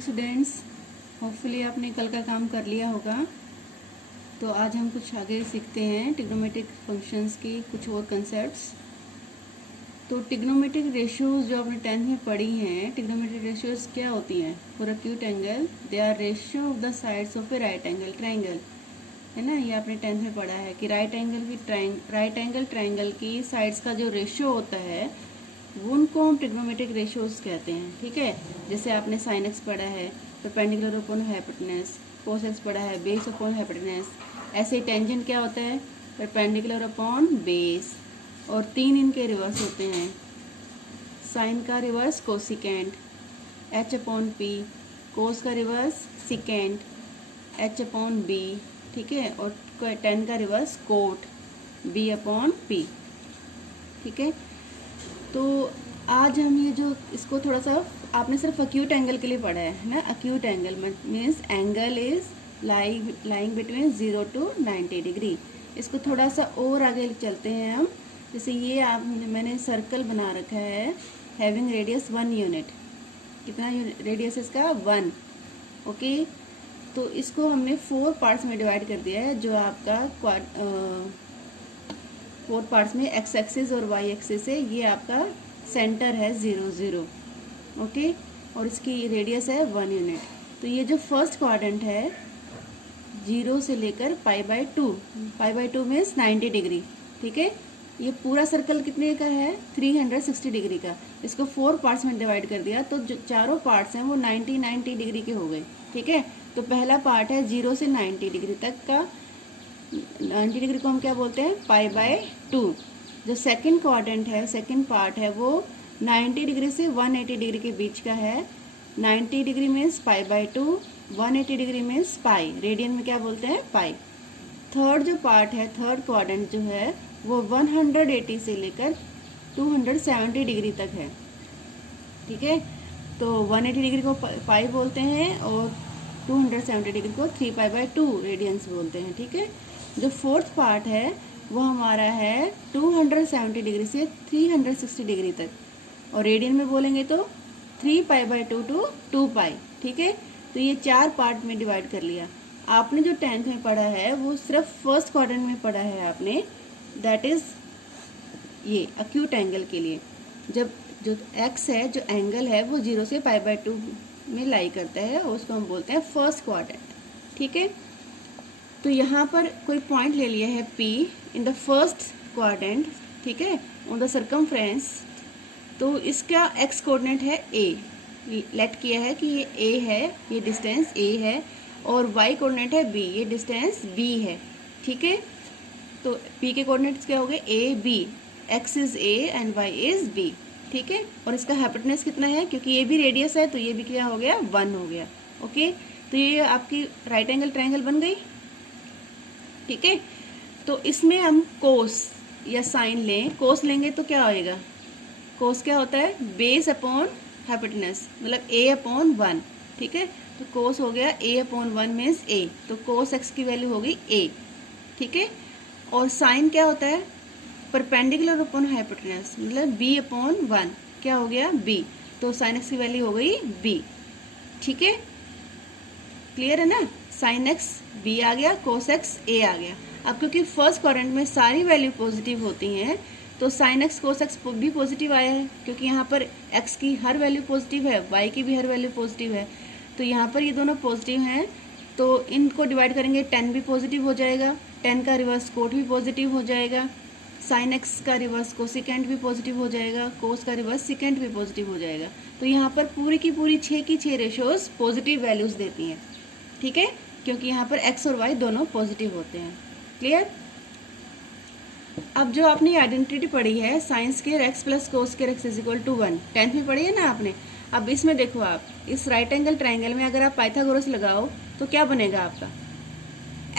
Morning students. Hopefully आपने कल का काम कर लिया होगा। तो आज हम कुछ आगे सीखते हैं ट्रिग्नोमेट्रिक फंक्शंस की कुछ और कंसेप्ट्स। तो ट्रिग्नोमेट्रिक रेशियोज जो आपने 10th में पढ़ी हैं, ट्रिग्नोमेट्रिक रेशियोज क्या होती हैं? For acute angle they are ratio of the sides of a right angle triangle, है ना। ये आपने 10th में पढ़ा है कि राइट एंगल ट्रायंगल की साइड्स का जो रेशियो होता है उनको हम ट्रिग्नोमेट्रिक रेशियोज कहते हैं। ठीक है, जैसे आपने साइन एक्स पढ़ा है, perpendicular upon hypotenuse, cos x पढ़ा है, बेस अपॉन हाइपोटेनस। ऐसे ही टेंजेंट क्या होता है? Perpendicular upon base. और 3 इनके रिवर्स होते हैं। साइन का reverse cosecant, H upon P. Cos का reverse secant, H upon B. ठीक है, और टेन का reverse cot, B upon P. ठीक है, तो आज हम ये जो इसको थोड़ा सा आपने सिर्फ अक्यूट एंगल के लिए पढ़ा है ना। Acute angle means angle is lying between 0 to 90 degree. इसको थोड़ा सा और आगे चलते हैं हम। जैसे ये मैंने सर्कल बना रखा है हैविंग रेडियस 1 यूनिट। कितना रेडियस इसका? 1। ओके, तो इसको हमने 4 पार्ट्स में डिवाइड कर दिया है। जो आपका 4 पार्ट्स में एक्स एक्सिस और वाई एक्सिस है। ये आपका सेंटर है 0 0। ओके, और इसकी रेडियस है 1 यूनिट। तो ये जो फर्स्ट क्वाड्रेंट है 0 से लेकर π/2, π/2 मीन्स 90 डिग्री। ठीक है, ये पूरा सर्कल कितने का है? 360 डिग्री का। इसको 4 पार्ट्स में डिवाइड कर दिया तो जो चारों पार्ट्स हैं वो 90 डिग्री के हो गए। ठीक है, तो पहला पार्ट है 0 से 90 डिग्री तक का। 90 डिग्री को हम क्या बोलते हैं? π/2। जो सेकंड क्वाड्रेंट है, सेकंड पार्ट है, वो 90 डिग्री से 180 डिग्री के बीच का है। 90 degree means π/2, 180 degree means pi. Radian में क्या बोलते हैं? पाई। थर्ड जो पार्ट है, थर्ड क्वाड्रेंट जो है वो 180 से लेकर 270 डिग्री तक है। ठीक है, तो 180 डिग्री को पाई बोलते हैं और 270 डिग्री को 3π/2 रेडियंस बोलते हैं। ठीक है, जो फोर्थ पार्ट है वो हमारा है 270 डिग्री से 360 डिग्री तक, और रेडियन में बोलेंगे तो 3π/2 to 2π। ठीक है, तो ये 4 पार्ट में डिवाइड कर लिया। आपने जो 10th में पढ़ा है वो सिर्फ फर्स्ट क्वाड्रेंट में पढ़ा है आपने, दैट इज ये अक्यूट एंगल के लिए। जब जो एक्स है, जो एंगल है, वो 0 से π/2 में लाई करता है, उसको हम बोलते हैं फर्स्ट क्वाड्रेंट। ठीक है, तो यहाँ पर कोई पॉइंट ले लिया है P in the first quadrant. ठीक है, ऑन द सर्कमफ्रेंस। तो इसका एक्स कोऑर्डिनेट है A, लेट किया है कि ये A है, ये डिस्टेंस A है, और y कोऑर्डिनेट है B, ये डिस्टेंस B है। ठीक है, तो P के कोऑर्डिनेट्स क्या हो गए? A B, x is A and y is B। ठीक है, और इसका हाइपोटेनस कितना है? क्योंकि ये भी रेडियस है तो ये भी क्या हो गया? 1 हो गया। ओके, तो ये आपकी राइट एंगल ट्रायंगल बन गई। ठीक है, तो इसमें हम कोस या साइन लें। कोस लेंगे तो क्या होएगा? कोस क्या होता है? बेस अपॉन हाइपोटेनस, मतलब a/1। ठीक है, तो कोस हो गया a/1 मीन्स a, तो कोस x की वैल्यू हो गई a। ठीक है, और साइन क्या होता है? परपेंडिकुलर अपॉन हाइपोटेनस, मतलब b/1 क्या हो गया? b, तो साइन x की वैल्यू हो गई b। ठीक है, क्लियर है ना? साइन एक्स b आ गया, कोस एक्स a आ गया। अब क्योंकि फर्स्ट क्वाड्रेंट में सारी वैल्यू पॉजिटिव होती हैं तो साइन एक्स कोस एक्स भी पॉजिटिव आया है, क्योंकि यहाँ पर x की हर वैल्यू पॉजिटिव है, y की भी हर वैल्यू पॉजिटिव है। तो यहाँ पर ये दोनों पॉजिटिव हैं, तो इनको डिवाइड करेंगे, 10 भी पॉजिटिव हो जाएगा, 10 का रिवर्स कोट भी पॉजिटिव हो जाएगा, साइन एक्स का रिवर्स कोसिकेंट भी पॉजिटिव हो जाएगा, कोस का रिवर्स सिकेंट भी पॉजिटिव हो जाएगा। तो यहाँ पर पूरी की पूरी 6 की 6 रेशियोज पॉजिटिव वैल्यूज देती हैं। ठीक है, क्योंकि यहाँ पर x और y दोनों पॉजिटिव होते हैं। क्लियर? अब जो आपने आइडेंटिटी पढ़ी है sine square x plus cos square x is equal to 1, 10th में पढ़ी है ना आपने। अब इसमें देखो, आप इस राइट एंगल ट्रायंगल में अगर आप पाइथागोरस लगाओ तो क्या बनेगा आपका?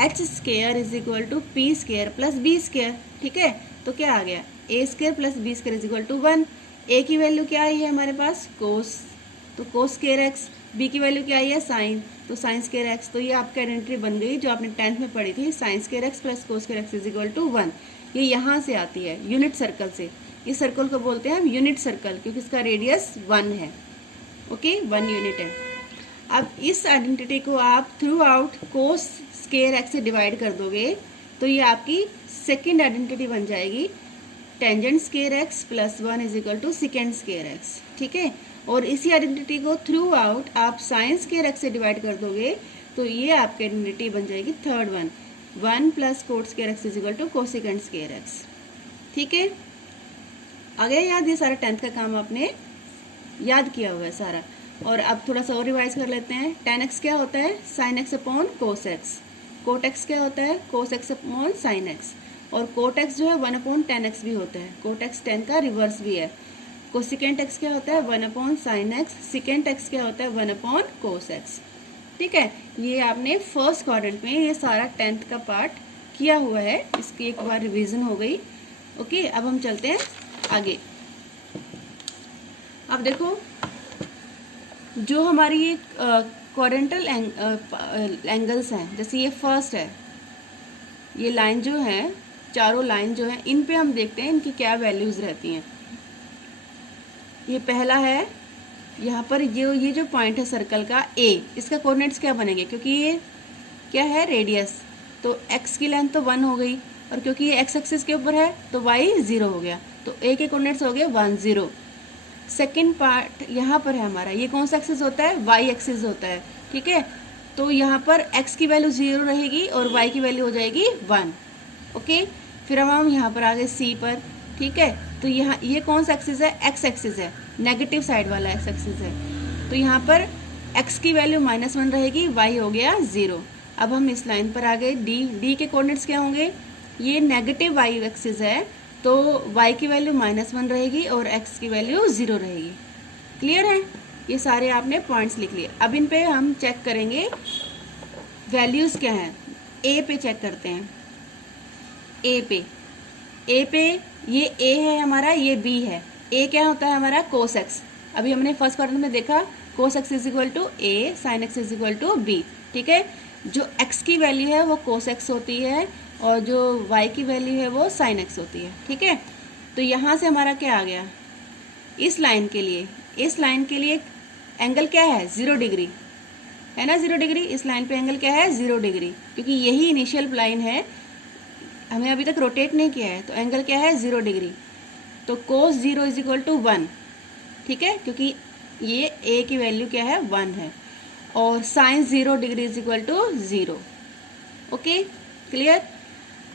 h square is equal to p square plus b square. ठीक है, तो क्या आ गया? a square plus b square is equal to 1। a की वैल्यू क्या आई है हमारे पास? कोस, तो कोस स्क्वायर x। b की वैल्यू क्या आई है? साइन, तो साइन स्क्वायर x। तो ये आपकी आइडेंटिटी बन गई जो आपने 10th में पढ़ी थी, sine square x plus cos square x is equal to 1। ये यहाँ से आती है यूनिट सर्कल से। इस सर्कल को बोलते हैं हम यूनिट सर्कल, क्योंकि इसका रेडियस 1 है। ओके, 1 यूनिट है। अब इस आइडेंटिटी को आप throughout cos square X से डिवाइड कर दोगे तो ये आपकी सेकेंड आइडेंटिटी बन जाएगी, tangent square X plus 1 is equal to secant square X, ठीक है। और इसी आइडेंटिटी को थ्रू आउट आप साइन स्क्वायर एक्स से डिवाइड कर दोगे तो ये आपकी आइडेंटिटी बन जाएगी third one, 1 plus cot square X is equal to cosecant square X, ठीक है। आ गया याद? ये सारा 10th का काम आपने याद किया हुआ है सारा। और अब थोड़ा सा और रिवाइज कर लेते हैं। tan x क्या होता है? sin x upon cos x। cot x क्या होता है? cos x upon sin x। और cot x जो है 1 अपॉन tan x भी होता है। cot x tan का रिवर्स भी है। कोसिकेंट x क्या होता है? 1 upon sin x। Secant x क्या होता है? 1 अपॉन cos x, ठीक है। ये आपने फर्स्ट क्वाड्रेंट में ये सारा 10th का पार्ट किया हुआ है, इसकी एक बार रिवीजन हो गई। ओके, अब हम चलते हैं आगे। अब देखो जो हमारी ये क्वाड्रेंटल एंगल्स हैं, जैसे ये फर्स्ट है, ये लाइन जो है, चारों लाइन जो है, इन पे हम देखते हैं इनकी क्या वैल्यूज रहती हैं। ये पहला है, यहाँ पर ये जो पॉइंट है सर्कल का ए, इसका कोऑर्डिनेट्स क्या बनेंगे? क्योंकि ये क्या है? रेडियस, तो एक्स की लेंथ तो 1 हो गई, और क्योंकि ये एक्स एक्सिस के ऊपर है तो वाई 0 हो गया, तो ए के कोऑर्डिनेट्स हो गए 1 0। सेकेंड पार्ट यहाँ पर है हमारा, ये कौन सा एक्सिस होता है? वाई एक्सिस होता है, ठीक है। तो यहाँ पर x की वैल्यू 0 रहेगी और y की वैल्यू हो जाएगी 1, ओके। फिर अब हम यहाँ पर आ गए C पर, ठीक है। तो यहाँ ये कौन सा एक्सिस है? x एक्सिस है, नेगेटिव साइड वाला x एक्सिस है। तो यहाँ पर x की वैल्यू -1 रहेगी, y हो गया 0। अब हम इस लाइन पर आ गए D के कोऑर्डिनेट्स क्या होंगे? ये नेगेटिव y एक्सिस है, तो y की वैल्यू -1 रहेगी और x की वैल्यू 0 रहेगी। क्लियर है? ये सारे आपने पॉइंट्स लिख लिए। अब इन पे हम चेक करेंगे वैल्यूज़ क्या हैं। ए पे चेक करते हैं। ए पे ये a है हमारा, ये b है। a क्या होता है हमारा? cos x। अभी हमने फर्स्ट क्वाड्रेंट में देखा cos x is equal to a, sin x is equal to b, ठीक है। जो x की वैल्यू है वो cos x होती है और जो y की वैल्यू है वो sin x होती है, ठीक है। तो यहाँ से हमारा क्या आ गया? इस लाइन के लिए एंगल क्या है? 0 डिग्री है ना, 0 डिग्री। इस लाइन पे एंगल क्या है? 0 डिग्री, क्योंकि यही इनिशियल लाइन है, हमें अभी तक रोटेट नहीं किया है, तो एंगल क्या है? 0 डिग्री। तो cos 0 इज इक्वल टू 1, ठीक है, क्योंकि ये a की वैल्यू क्या है? 1 है। और sin 0 degree is equal to 0, okay, clear.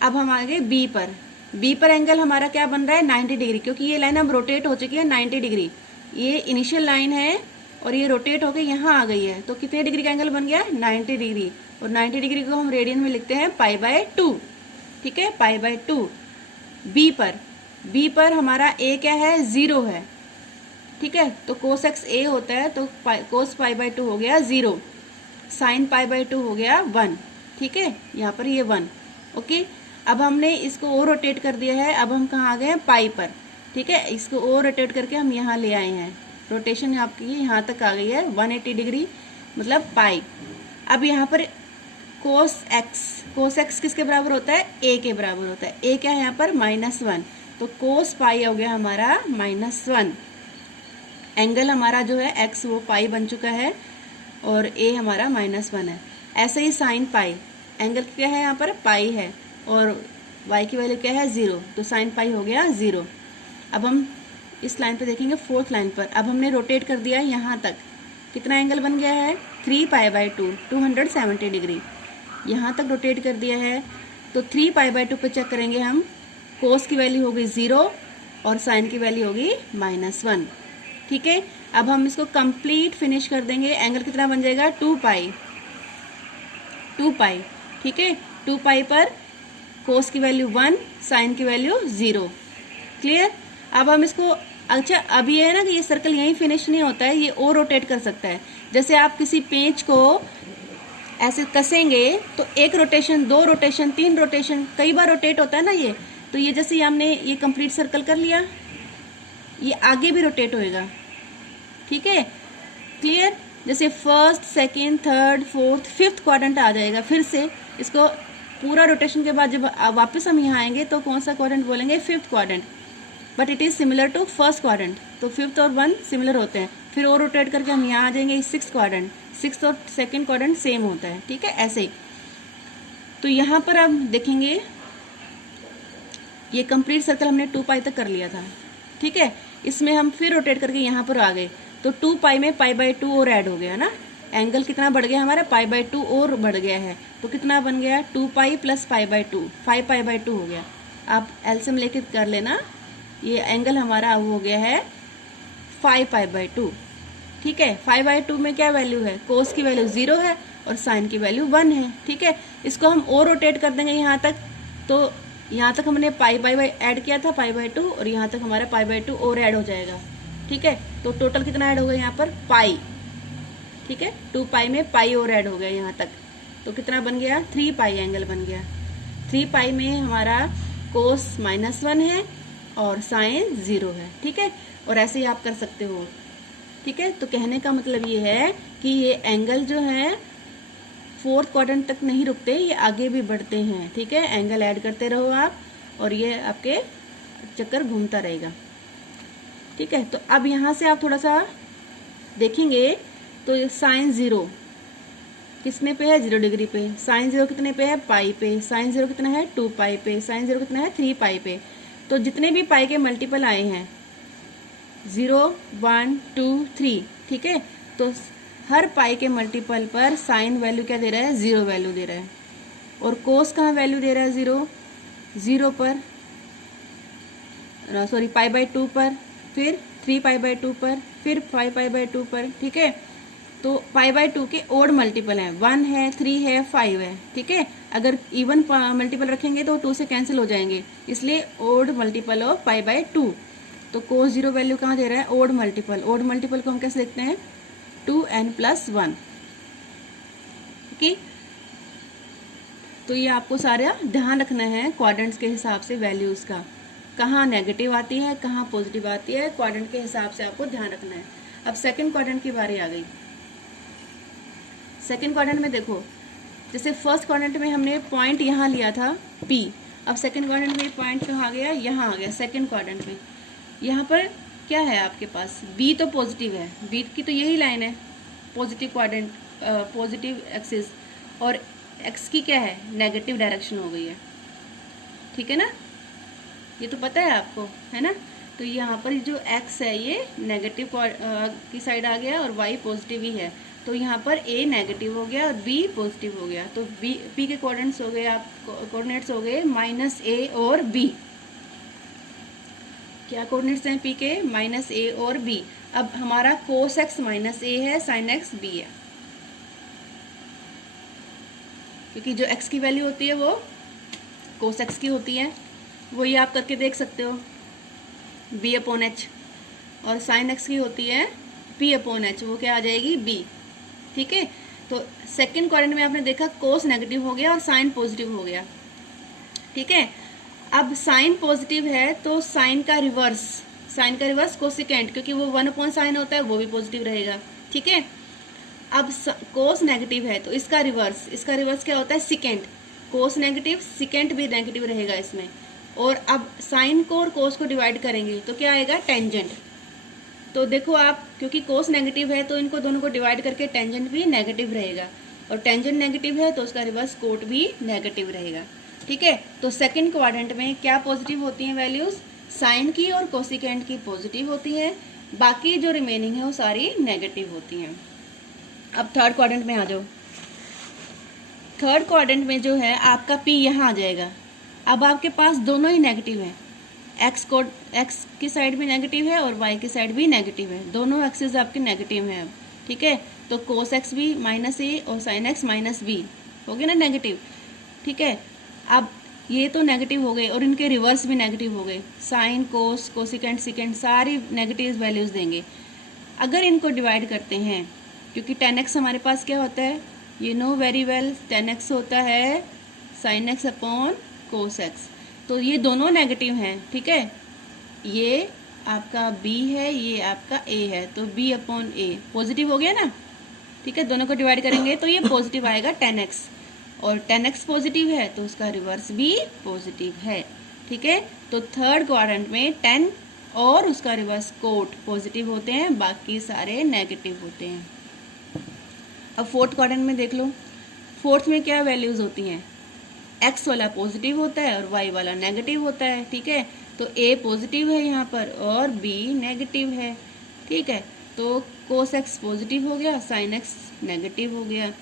अब हम आगे बी पर एंगल हमारा क्या बन रहा है? 90 डिग्री, क्योंकि ये लाइन अब रोटेट हो चुकी है 90 डिग्री। ये इनिशियल लाइन है और ये रोटेट होकर यहाँ आ गई है, तो कितने डिग्री का एंगल बन गया? 90 डिग्री। और 90 डिग्री को हम रेडियन में लिखते हैं π/2, ठीक है, π/2। बी पर हमारा a क्या है? 0 है, ठीक है। तो cos x a होता है, तो cos π/2 हो गया 0, sin π/2 हो गया 1, ठीक है। यहाँ पर ये 1, ओके। अब हमने इसको और रोटेट कर दिया है, अब हम कहाँ आ गए हैं? पाई पर, ठीक है। इसको और रोटेट करके हम यहाँ ले आए हैं, रोटेशन आपकी यहाँ तक आ गई है 180 डिग्री, मतलब पाई। अब यहाँ पर cos x किसके बराबर होता है? a के बराबर होता है। a क्या है यहाँ पर? -1, तो cos पाई हो गया हमारा -1। एंगल हमारा जो है x वो पाई बन चुका है और a हमारा -1 है। ऐसे ही साइन पाई, एंगल क्या है यहाँ पर? पाई है और y की वैल्यू क्या है? 0, तो साइन पाई हो गया 0। अब हम इस लाइन पे देखेंगे, फोर्थ लाइन पर। अब हमने रोटेट कर दिया है यहाँ तक, कितना एंगल बन गया है? 3π/2, 270 डिग्री। यहाँ तक रोटेट कर दिया है, तो 3π/2 पे चेक करेंगे हम, कोस की वैल्यू होगी 0 और साइन की वैल्यू होगी -1, ठीक है। अब हम इसको कंप्लीट फिनिश कर देंगे। एंगल कितना बन जाएगा? 2π, ठीक है। 2π पर कोस की वैल्यू 1, साइन की वैल्यू 0, क्लियर। अब हम इसको, अच्छा अब ये है ना कि ये सर्कल यहीं फिनिश नहीं होता है, ये और रोटेट कर सकता है। जैसे आप किसी पेंच को ऐसे कसेंगे तो 1 रोटेशन, 2 रोटेशन, 3 रोटेशन, कई बार रोटेट होता है ना ये। तो ये जैसे हमने ये कंप्लीट सर्कल कर लिया, ये आगे भी रोटेट होएगा, ठीक है, क्लियर। जैसे first, second, third, fourth, fifth quadrant आ जाएगा। फिर से इसको पूरा रोटेशन के बाद जब वापस हम यहाँ आएंगे तो कौन सा क्वाड्रेंट बोलेंगे? Fifth quadrant, but it is similar to first quadrant. तो फिफ्थ और 1 सिमिलर होते हैं। फिर और रोटेट करके हम यहाँ आ जाएंगे 6th क्वाड्रेंट। सिक्स्थ और सेकंड क्वाड्रेंट सेम होता है, ठीक है, ऐसे ही। तो यहाँ पर अब देखेंगे ये कंप्लीट सर्कल हमने 2 पाई तक कर लिया था, ठीक है। इसमें हम फिर रोटेट करके यहाँ पर आ गए तो 2 पाई में π/2 और ऐड हो गया ना, एंगल कितना बढ़ गया हमारा, π/2 और बढ़ गया है। तो कितना बन गया, 2 पाई प्लस π/2, 5 π/2 हो गया। आप एलसीएम लेके कर लेना, ये एंगल हमारा अब हो गया है 5 π/2, ठीक है। 5/2 में क्या वैल्यू है, कोस की वैल्यू 0 है और साइन की वैल्यू 1 है, ठीक है। इसको हम और रोटेट कर देंगे यहाँ तक, तो यहाँ तक हमने पाई ऐड किया था π/2 और यहाँ तक हमारा π/2 और ऐड हो जाएगा, ठीक है। तो टोटल कितना ऐड होगा यहाँ पर, पाई, ठीक है। 2 पाई में पाई और ऐड हो गया यहाँ तक, तो कितना बन गया, 3 पाई एंगल बन गया। 3 पाई में हमारा कोस -1 है और साइन 0 है, ठीक है। और ऐसे ही आप कर सकते हो, ठीक है। तो कहने का मतलब ये है कि ये एंगल जो है 4th क्वाड्रेंट तक नहीं रुकते, ये आगे भी बढ़ते हैं, ठीक है। एंगल ऐड करते रहो आप और ये आपके चक्कर घूमता रहेगा, ठीक है। तो अब यहाँ से आप थोड़ा सा देखेंगे तो साइन 0 किसने पे है, 0 डिग्री पे। साइन 0 कितने पे है, पाई पे। साइन 0 कितना है, 2 पाई पे। साइन 0 कितना है, 3 पाई पे। तो जितने भी पाई के मल्टीपल आए हैं 0, 1, 2, 3, ठीक है। तो हर पाई के मल्टीपल पर साइन वैल्यू क्या दे रहा है, 0 वैल्यू दे रहा है। और कोस कहाँ वैल्यू दे रहा है, 0 पर, सॉरी π/2 पर, फिर 3 π/2 पर, फिर 5 π/2 पर, ठीक है। तो π/2 के ओड मल्टीपल हैं, 1 है, 3 है, 5 है, ठीक है। अगर इवन मल्टीपल रखेंगे तो 2 से कैंसिल हो जाएंगे, इसलिए ओड मल्टीपल ऑफ π/2। तो कोस 0 वैल्यू कहाँ दे रहा है, ओड मल्टीपल। ओड मल्टीपल को हम कैसे देखते हैं, 2n+1, ठीक। तो ये आपको सारा ध्यान रखना है क्वाड्रेंट्स के हिसाब से, वैल्यूज का कहाँ नेगेटिव आती है कहाँ पॉजिटिव आती है, क्वाड्रेंट के हिसाब से आपको ध्यान रखना है। अब सेकंड क्वाड्रेंट की बारी आ गई। सेकंड क्वाड्रेंट में देखो, जैसे फर्स्ट क्वाड्रेंट में हमने पॉइंट यहाँ लिया था P, अब सेकंड क्वाड्रेंट में पॉइंट कहाँ आ गया, यहाँ आ गया। सेकंड क्वाड्रेंट में यहाँ पर क्या है आपके पास, B तो पॉजिटिव है, B की तो यही लाइन है, पॉजिटिव क्वाड्रेंट, पॉजिटिव एक्सिस, और X की क्या है, नेगेटिव डायरेक्शन हो गई है, ठीक है ना। ये तो पता है आपको, है ना। तो यहाँ पर जो X है ये नेगेटिव की साइड आ गया और Y पॉजिटिव ही है, तो यहाँ पर A नेगेटिव हो गया और B पॉजिटिव हो गया। तो P के कोऑर्डिनेट्स हो गए, आप कोऑर्डिनेट्स हो गए -A और B। क्या कोऑर्डिनेट्स हैं P के, -A और B। अब हमारा cos x -A है, sin x B है, क्योंकि जो x की वैल्यू होती है वो cos x की होती है, वही आप करके देख सकते हो, B/H, और sin x की होती है P/H, वो क्या आ जाएगी, B, ठीक है। तो सेकंड क्वाड्रेंट में आपने देखा कोस नेगेटिव हो गया और साइन पॉजिटिव हो गया, ठीक है। अब साइन पॉजिटिव है तो साइन का रिवर्स कोसिकेंट, क्योंकि वो 1/sin होता है, वो भी पॉजिटिव रहेगा, ठीक है। अब कोस नेगेटिव है तो इसका रिवर्स क्या होता है, सिकेंट। कोस नेगेटिव, सिकेंट भी नेगेटिव रहेगा इसमें। और अब साइन को और कोस को डिवाइड करेंगे तो क्या आएगा, टेंजेंट। तो देखो आप, क्योंकि कोस नेगेटिव है तो इनको दोनों को डिवाइड करके टेंजेंट भी नेगेटिव रहेगा, और टेंजेंट नेगेटिव है तो उसका रिवर्स कोट भी नेगेटिव रहेगा, ठीक है। तो सेकंड क्वाड्रेंट में क्या पॉजिटिव होती हैं वैल्यूज, साइन की और कोसिकेंट की पॉजिटिव होती है, बाकी जो रिमेनिंग है वो सारी नेगेटिव होती हैं। अब थर्ड क्वाड्रेंट में आ जाओ। थर्ड क्वाड्रेंट में जो है आपका P यहाँ आ जाएगा। अब आपके पास दोनों ही नेगेटिव है, एक्स की साइड भी नेगेटिव है और वाई की साइड भी नेगेटिव है, दोनों एक्सिस आपके नेगेटिव हैं अब, ठीक है। तो कोस एक्स भी -A और साइन एक्स -B हो गए ना नेगेटिव, ठीक है। अब ये तो नेगेटिव हो गए और इनके रिवर्स भी नेगेटिव हो गए, साइन, कोस, कोसिकेंट, सिकेंट सारी नेगेटिव वैल्यूज देंगे। अगर इनको डिवाइड करते हैं, क्योंकि tan x हमारे पास क्या होता है, ये know very well, tan x होता है sin x/cos x, तो ये दोनों नेगेटिव हैं, ठीक है। ये आपका B है, ये आपका A है, तो B/A पॉजिटिव हो गया ना, ठीक है। दोनों को डिवाइड करेंगे तो ये पॉजिटिव आएगा tan x, और tan x पॉजिटिव है तो उसका रिवर्स भी पॉजिटिव है, ठीक है। तो थर्ड क्वाड्रेंट में tan और उसका रिवर्स कोट पॉजिटिव होते हैं, बाकी सारे नेगेटिव होते हैं। अब फोर्थ क्वाड्रेंट में देख लो, फोर्थ में क्या वैल्यूज होती हैं, एक्स वाला पॉजिटिव होता है और वाई वाला नेगेटिव होता है, ठीक है। तो ए पॉजिटिव है यहाँ पर और बी नेगेटिव है, ठीक है। तो कोस एक्स पॉजिटिव हो गया, साइन एक्स नेगेटिव हो गया,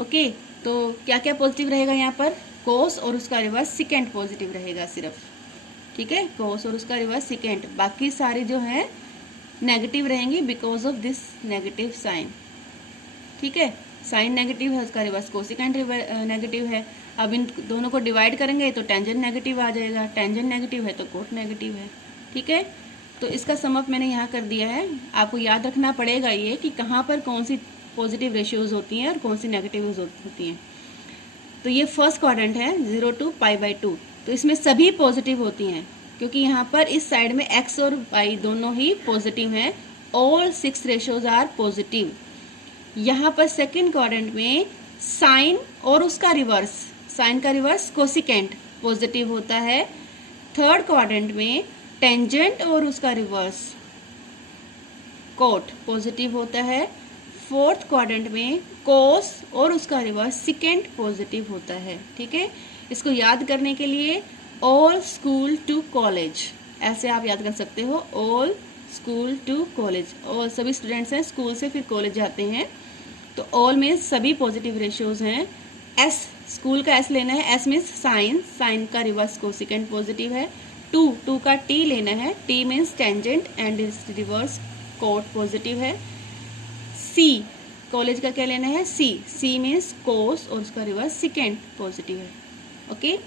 ओके। तो क्या क्या पॉजिटिव रहेगा यहाँ पर, कोस और उसका रिवर्स सिकेंड पॉजिटिव रहेगा सिर्फ, ठीक है, कोस और उसका रिवर्स सिकेंड, बाकी सारी जो है नेगेटिव रहेंगी because of this negative sign, ठीक है। साइन नेगेटिव है, उसका रिवर्स कोसिकेंड नेगेटिव है। अब इन दोनों को डिवाइड करेंगे तो टेंजेंट नेगेटिव आ जाएगा, टेंजेंट नेगेटिव है तो कोट नेगेटिव है, ठीक है। तो इसका सम अप मैंने यहाँ कर दिया है। आपको याद रखना पड़ेगा ये कि कहाँ पर कौन सी पॉजिटिव रेशियोज होती हैं और कौन सी नेगेटिव होती हैं। तो ये फर्स्ट क्वाड्रेंट है 0 to π/2, तो इसमें सभी पॉजिटिव होती हैं क्योंकि यहाँ पर इस साइड में x और y दोनों ही पॉजिटिव हैं, ऑल 6 रेशियोज आर पॉजिटिव। यहाँ पर सेकेंड क्वाड्रेंट में साइन और उसका रिवर्स, साइन का रिवर्स कोसिकेंट पॉजिटिव होता है। थर्ड क्वाड्रेंट में टेंजेंट और उसका रिवर्स कोट पॉजिटिव होता है। फोर्थ क्वाड्रेंट में कोस और उसका रिवर्स सिकेंट पॉजिटिव होता है, ठीक है। इसको याद करने के लिए ऑल स्कूल टू कॉलेज ऐसे आप याद कर सकते हो, ऑल स्कूल टू कॉलेज, और सभी स्टूडेंट्स हैं स्कूल से फिर कॉलेज जाते हैं, तो ऑल में सभी पॉजिटिव रेशियोज हैं। एस स्कूल का एस लेना है, एस मीन्स साइन, साइन का रिवर्स कोसिकेंट पॉजिटिव है। टू का टी लेना है, T means tangent and reverse cot positive है। सी कॉलेज का क्या लेना है, सी मीन्स कोस और उसका रिवर्स सिकेंट पॉजिटिव है, ओके।